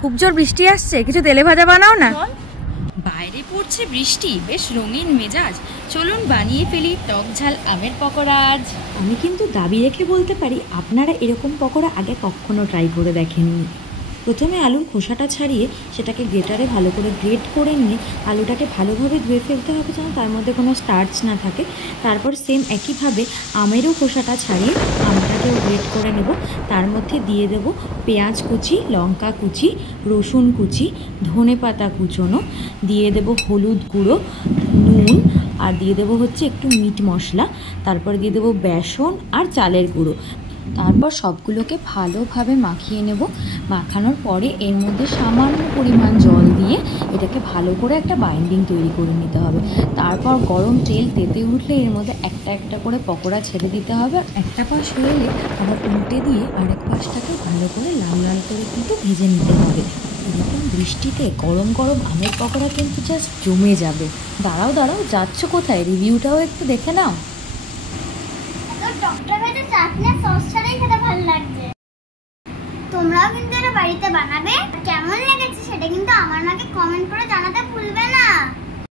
খুব জোর বৃষ্টি আসছে, কিছু তেলে ভাজা বানাও না। বাইরে পড়ছে বৃষ্টি, বেশ রঙিন মেজাজ, চলুন বানিয়ে ফেলি টক ঝাল আমের পকোড়া আজ। আমি কিন্তু দাবি রেখে বলতে পারি আপনারা এরকম পকোড়া আগে কখনো ট্রাই করে দেখেননি। প্রথমে আলুর খোসাটা ছাড়িয়ে সেটাকে গ্রেটারে ভালো করে গ্রেট করে নিয়ে আলুটাকে ভালোভাবে ধুয়ে ফেলতে হবে যেন তার মধ্যে কোনো স্টার্চ না থাকে। তারপর সেম একইভাবে আমেরও খোসাটা ছাড়িয়ে আমটাকেও গ্রেট করে নেব। তার মধ্যে দিয়ে দেব পেঁয়াজ কুচি, লঙ্কা কুচি, রসুন কুচি, ধনে পাতা কুচোনো, দিয়ে দেব হলুদ গুঁড়ো, নুন, আর দিয়ে দেবো হচ্ছে একটু মিট মশলা, তারপর দিয়ে দেবো বেসন আর চালের গুঁড়ো। তারপর সবগুলোকে ভালোভাবে মাখিয়ে নেব। মাখানোর পরে এর মধ্যে সামান্য পরিমাণ জল দিয়ে এটাকে ভালো করে একটা বাইন্ডিং তৈরি করে নিতে হবে। তারপর গরম তেল তেতে উঠলে এর মধ্যে একটা একটা করে পকোড়া ছেড়ে দিতে হবে। আর একটা পাশ হয়ে এলে আবার উল্টে দিয়ে আরেক পাশটাকে ভালো করে লাল লাল করে কিন্তু ভেজে নিতে হবে। এরকম বৃষ্টিতে গরম গরম আমের পকোড়া কিন্তু জাস্ট জমে যাবে। দাঁড়াও দাঁড়াও, যাচ্ছ কোথায়? রিভিউটাও একটু দেখে নাও। তোমরাও কিন্তু এটা বাড়িতে বানাবে। কেমন লেগেছে সেটা কিন্তু আমার মাকে কমেন্ট করে জানাতে ভুলবে না।